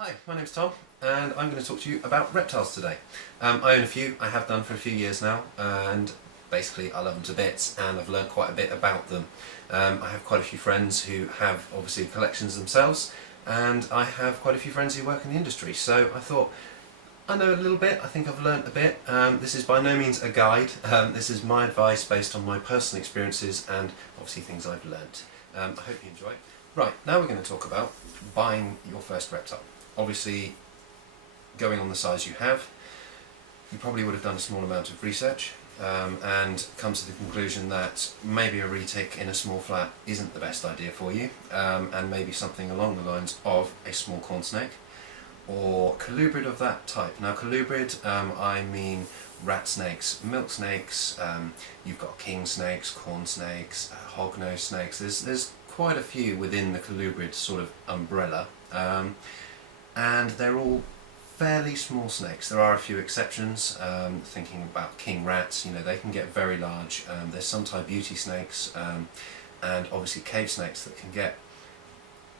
Hi, my name's Tom and I'm going to talk to you about reptiles today. I own a few, I have done for a few years now, and basically I love them to bits and I've learned quite a bit about them. I have quite a few friends who have obviously collections themselves, and I have quite a few friends who work in the industry, so I thought I know a little bit, I think I've learnt a bit. This is by no means a guide, this is my advice based on my personal experiences and obviously things I've learnt. I hope you enjoy. Right, now we're going to talk about buying your first reptile. Obviously, going on the size you have, you probably would have done a small amount of research and come to the conclusion that maybe a retic in a small flat isn't the best idea for you, and maybe something along the lines of a small corn snake or colubrid of that type. Now colubrid, I mean rat snakes, milk snakes, you've got king snakes, corn snakes, hognose snakes. There's quite a few within the colubrid sort of umbrella. And they're all fairly small snakes. There are a few exceptions, thinking about king rats, you know, they can get very large. There's some Thai beauty snakes, and obviously cave snakes that can get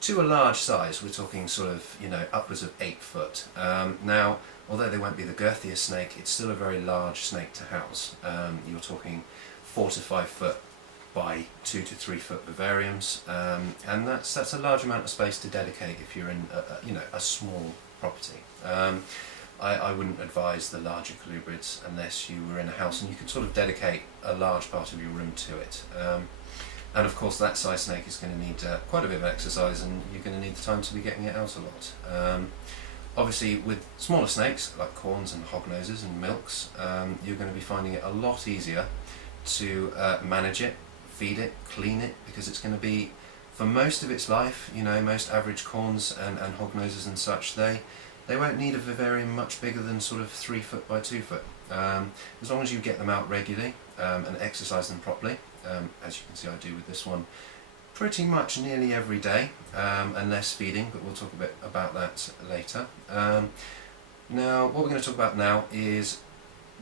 to a large size. We're talking sort of, you know, upwards of 8 foot. Now, although they won't be the girthiest snake, it's still a very large snake to house. You're talking 4 to 5 foot by 2 to 3 foot vivariums, and that's a large amount of space to dedicate if you're in a small property. I wouldn't advise the larger colubrids unless you were in a house and you could sort of dedicate a large part of your room to it. And of course that size snake is going to need quite a bit of exercise, and you're going to need the time to be getting it out a lot. Obviously with smaller snakes like corns and hognoses and milks, you're going to be finding it a lot easier to manage it, feed it, clean it, because it's going to be, for most of its life, you know, most average corns and hognoses and such, they won't need a vivarium much bigger than sort of 3 foot by 2 foot. As long as you get them out regularly and exercise them properly, as you can see I do with this one pretty much nearly every day, unless feeding, but we'll talk a bit about that later. Now what we're going to talk about now is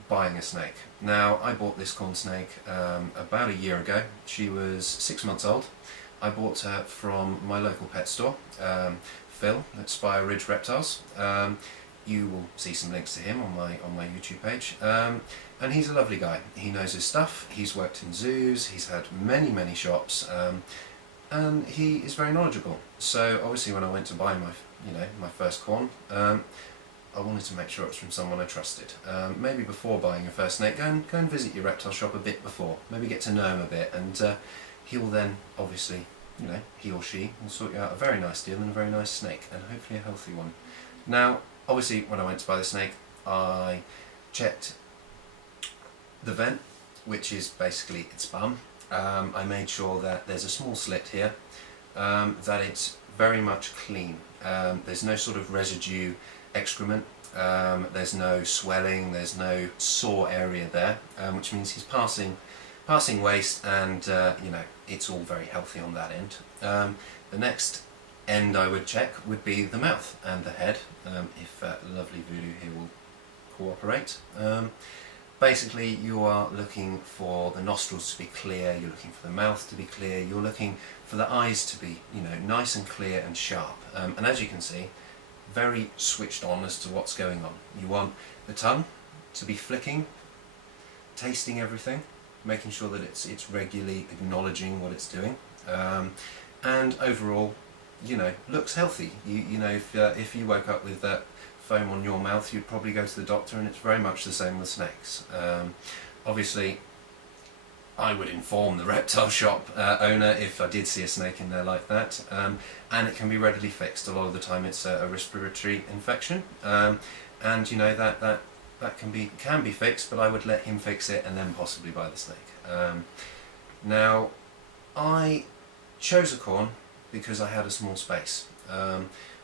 buying a snake. Now I bought this corn snake about a year ago. She was 6 months old. I bought her from my local pet store, Phil at Spire Ridge Reptiles. You will see some links to him on my YouTube page, and he's a lovely guy. He knows his stuff. He's worked in zoos. He's had many shops, and he is very knowledgeable. So obviously when I went to buy my first corn, I wanted to make sure it was from someone I trusted. Maybe before buying your first snake, go and visit your reptile shop a bit before. Maybe get to know him a bit, and he will then obviously, you know, he or she will sort you out a very nice deal and a very nice snake, and hopefully a healthy one. Now, obviously, when I went to buy the snake, I checked the vent, which is basically its bum. I made sure that there's a small slit here, that it's very much clean. There's no sort of residue excrement, there's no swelling, there's no sore area there, which means he's passing waste, and you know, it's all very healthy on that end. The next end I would check would be the mouth and the head, if lovely Voodoo here will cooperate. Basically you are looking for the nostrils to be clear, you're looking for the mouth to be clear, you're looking for the eyes to be, you know, nice and clear and sharp, and as you can see, very switched on as to what's going on. You want the tongue to be flicking, tasting everything, making sure that it's regularly acknowledging what it's doing, and overall, you know, looks healthy. You know, if you woke up with that foam on your mouth, you'd probably go to the doctor, and it's very much the same with snakes. Obviously, I would inform the reptile shop owner if I did see a snake in there like that, and it can be readily fixed. A lot of the time it's a respiratory infection, and you know that can be fixed, but I would let him fix it and then possibly buy the snake. Now I chose a corn because I had a small space.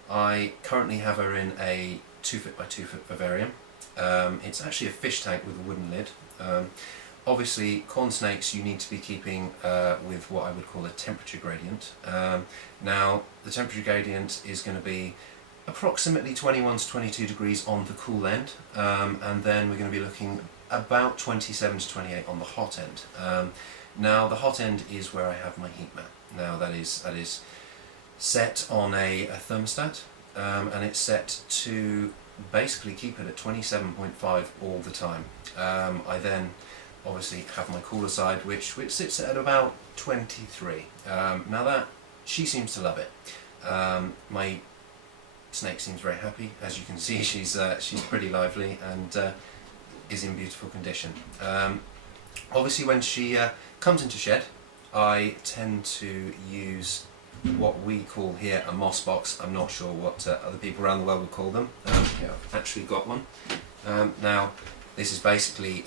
I currently have her in a 2 foot by 2 foot vivarium. It's actually a fish tank with a wooden lid. Obviously, corn snakes you need to be keeping with what I would call a temperature gradient. Now, the temperature gradient is going to be approximately 21 to 22 degrees on the cool end, and then we're going to be looking about 27 to 28 on the hot end. Now, the hot end is where I have my heat mat. Now, that is set on a thermostat, and it's set to basically keep it at 27.5 all the time. I then obviously have my cooler side which sits at about 23. Now that, she seems to love it. My snake seems very happy. As you can see, she's pretty lively and is in beautiful condition. Obviously when she comes into shed, I tend to use what we call here a moss box. I'm not sure what other people around the world would call them. Yeah, I've actually got one. Now this is basically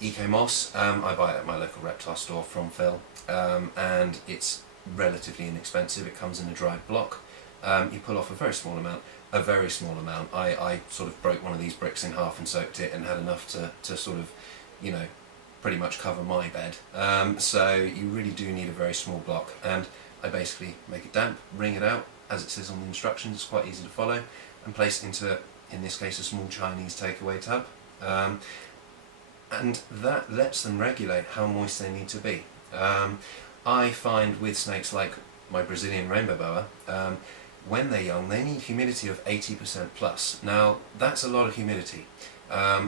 eco moss. I buy it at my local reptile store from Phil, and it's relatively inexpensive. It comes in a dried block. You pull off a very small amount. I sort of broke one of these bricks in half and soaked it and had enough to sort of, you know, pretty much cover my bed. So you really do need a very small block, and I basically make it damp, wring it out as it says on the instructions. It's quite easy to follow, and place it into, in this case, a small Chinese takeaway tub, and that lets them regulate how moist they need to be. I find with snakes like my Brazilian rainbow boa, when they're young, they need humidity of 80% plus. Now that's a lot of humidity,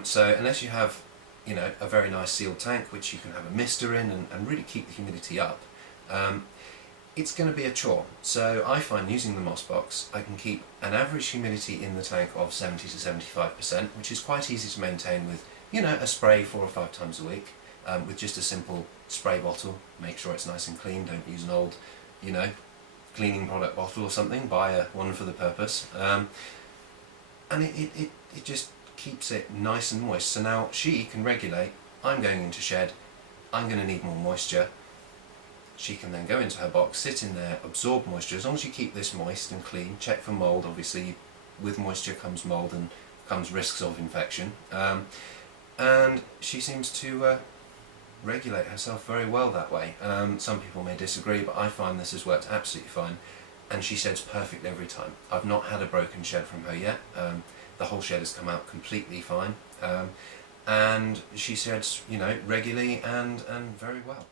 so unless you have, you know, a very nice sealed tank which you can have a mister in and really keep the humidity up, it's going to be a chore. So I find using the moss box, I can keep an average humidity in the tank of 70 to 75%, which is quite easy to maintain with, you know, a spray 4 or 5 times a week, with just a simple spray bottle. Make sure it's nice and clean. Don't use an old, you know, cleaning product bottle or something. Buy one for the purpose, and it just keeps it nice and moist. So now she can regulate. I'm going into shed, I'm going to need more moisture. She can then go into her box, sit in there, absorb moisture. As long as you keep this moist and clean, check for mould. Obviously with moisture comes mould and comes risks of infection, and she seems to regulate herself very well that way. Some people may disagree, but I find this has worked absolutely fine, and she sheds perfect every time. I've not had a broken shed from her yet. The whole shed has come out completely fine, and she sheds, you know, regularly and very well.